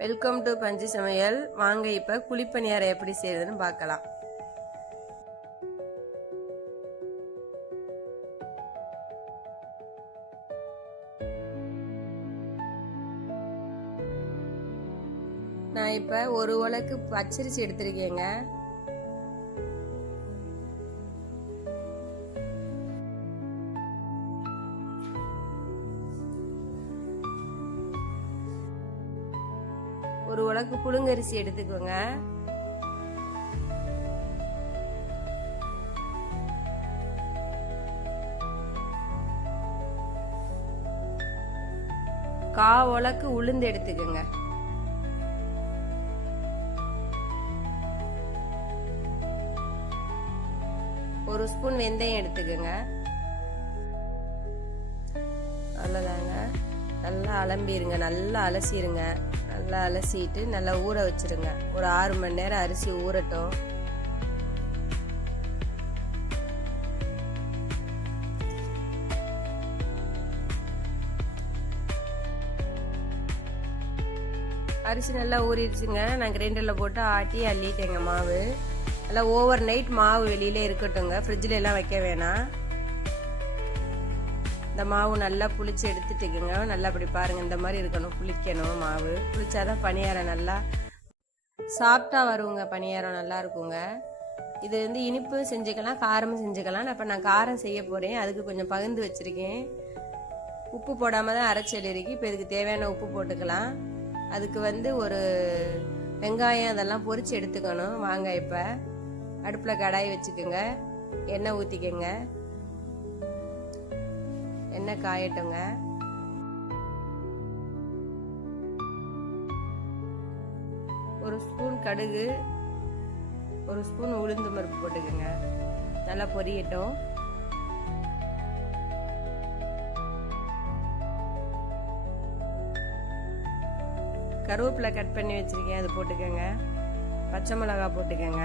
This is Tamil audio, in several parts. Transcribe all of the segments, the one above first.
வெல்கம் டு பஞ்சு சமையல் வாங்க இப்போ குழிப்பணியாரம் எப்படி செய்யறதுன்னு பார்க்கலாம். நான் இப்போ ஒரு உலக்கு பச்சரிசி எடுத்திருக்கேங்க. உலக்கு புழுங்கரிசி எடுத்துக்கோங்க. கா உலக்கு உளுந்து எடுத்துக்கோங்க. ஒரு ஸ்பூன் வெந்தயம் எடுத்துக்கோங்க. அவ்வளோதான் நல்லா அலம்பிடுங்க நல்லா அலசிடுங்க நல்லா அலசிட்டு நல்லா ஊற வச்சிருங்க. ஒரு ஆறு மணி நேரம் அரிசி ஊறட்டும். அரிசி நல்லா ஊறிடுச்சுங்க. நான் கிரைண்டரில் போட்டு ஆட்டி அள்ளிட்டேங்க மாவு. நல்லா ஓவர் நைட் மாவு வெளியில இருக்கட்டுங்க ஃப்ரிட்ஜில் எல்லாம் வைக்க வேணாம். இந்த மாவு நல்லா புளிச்சு எடுத்துட்டுக்குங்க நல்லா அப்படி பாருங்க இந்த மாதிரி இருக்கணும் புளிக்கணும் மாவு. புளிச்சாதான் பணியாரம் நல்லா சாப்பிட்டா வருவோங்க பணியாரம் நல்லா இருக்குங்க. இது வந்து இனிப்பு செஞ்சுக்கலாம் காரமும் செஞ்சுக்கலாம். இப்போ நான் காரம் செய்ய போகிறேன் அதுக்கு கொஞ்சம் பகிர்ந்து வச்சுருக்கேன். உப்பு போடாமல் தான் அரைச்சல் இருக்கு இப்போ இதுக்கு தேவையான உப்பு போட்டுக்கலாம். அதுக்கு வந்து ஒரு வெங்காயம் அதெல்லாம் பொறிச்சு எடுத்துக்கணும். வாங்க இப்போ. அடுப்பில் கடாய் வச்சுக்கோங்க. எண்ணெய் ஊற்றிக்கோங்க எண்ணெய் காயட்டுங்க. ஒரு ஸ்பூன் கடுகு ஒரு ஸ்பூன் உளுந்து பருப்பு போட்டுக்கோங்க. நல்லா பொரியட்டும். கருவேப்பிலை கட் பண்ணி வச்சிருக்கேன் அது போட்டுக்கோங்க. பச்சை மிளகா போட்டுக்கோங்க.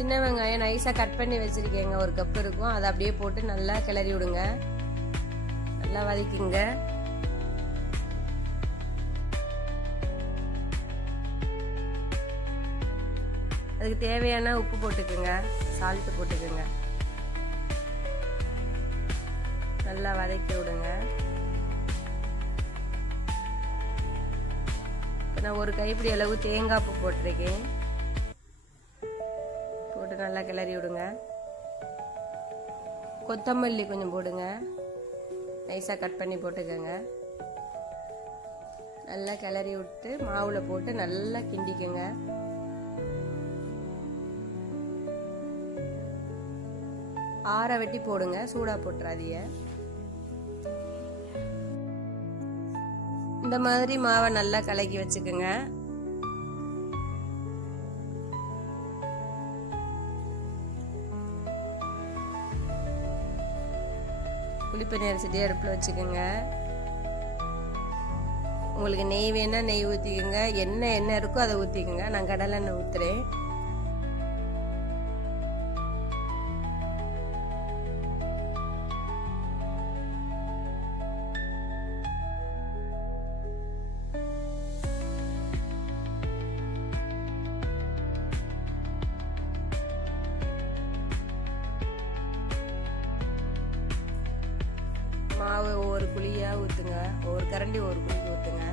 சின்ன வெங்காயம் நைஸாக கட் பண்ணி வச்சுருக்கேங்க. ஒரு கப் இருக்கும். அதை அப்படியே போட்டு நல்லா கிளறி விடுங்க. நல்லா வதக்கிங்க. அதுக்கு தேவையான உப்பு போட்டுக்கோங்க. சால்ட்டு போட்டுக்கோங்க. நல்லா வதக்கி விடுங்க. நான் ஒரு கைப்பிடி அளவு தேங்காய் பூ போட்டிருக்கேன். போட்டு நல்லா கிளறி விடுங்க. கொத்தமல்லி கொஞ்சம் போடுங்க. நைஸாக கட் பண்ணி போட்டுக்கோங்க. நல்லா கிளறி விட்டு மாவில் போட்டு நல்லா கிண்டிக்கோங்க. ஆற வெட்டி போடுங்க. சூடா போட்டுறாதீங்க. இந்த மாதிரி மாவை நல்லா கலக்கி வச்சுக்கோங்க. புளிப்பநீர் செடி அடுப்பில் வச்சுக்கோங்க. உங்களுக்கு நெய் வேணால் நெய் ஊற்றிக்கோங்க என்ன எண்ணெய் இருக்கோ அதை ஊற்றிக்கோங்க நான் கடலை எண்ணெய் ஊற்றுறேன் மாவு ஒவ்வொரு குழியாக ஊற்றுங்க ஒவ்வொரு கரண்டி ஒவ்வொரு குழிக்கு ஊற்றுங்க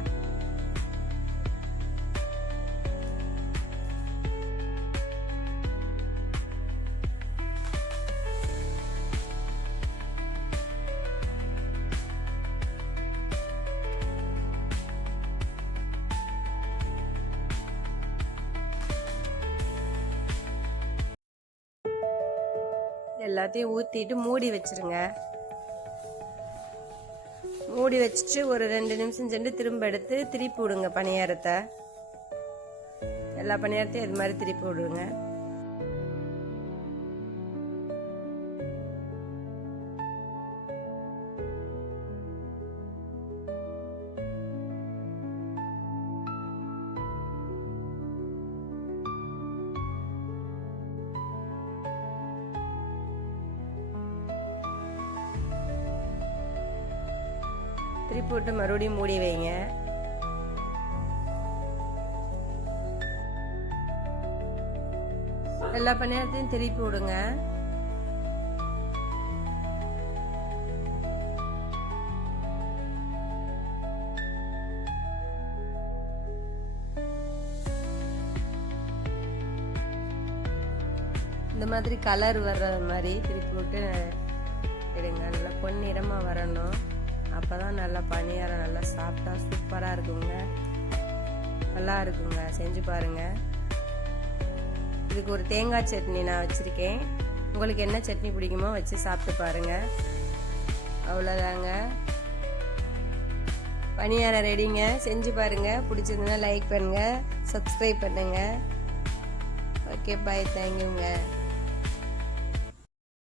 எல்லாத்தையும் ஊற்றிட்டு மூடி வச்சிருங்க. மூடி வச்சுட்டு ஒரு ரெண்டு நிமிஷம் சென்று திரும்ப எடுத்து திருப்பி விடுங்க பணியாரத்தை. எல்லா பணியாரத்தையும் இது மாதிரி திருப்பி விடுங்க. திருப்பி விட்டு மறுபடியும் மூடி வைங்க. எல்லா பணியாரத்தையும் திருப்பி விடுங்க. இந்த மாதிரி கலர் வர்ற மாதிரி திருப்பி விட்டு எடுங்க. நல்லா பொன்னிறமாக வரணும். அப்போ தான் நல்லா பணியாரம் நல்லா சாப்பிட்டா சூப்பராக இருக்குங்க. நல்லா இருக்குங்க. செஞ்சு பாருங்க. இதுக்கு ஒரு தேங்காய் சட்னி நான் வச்சுருக்கேன். உங்களுக்கு என்ன சட்னி பிடிக்குமோ வச்சு சாப்பிட்டு பாருங்க. அவ்வளோதாங்க பணியாரம் ரெடிங்க. செஞ்சு பாருங்க. பிடிச்சிருந்ததுன்னா லைக் பண்ணுங்கள் சப்ஸ்கிரைப் பண்ணுங்கள் ஓகே பாய் தேங்க்யூங்க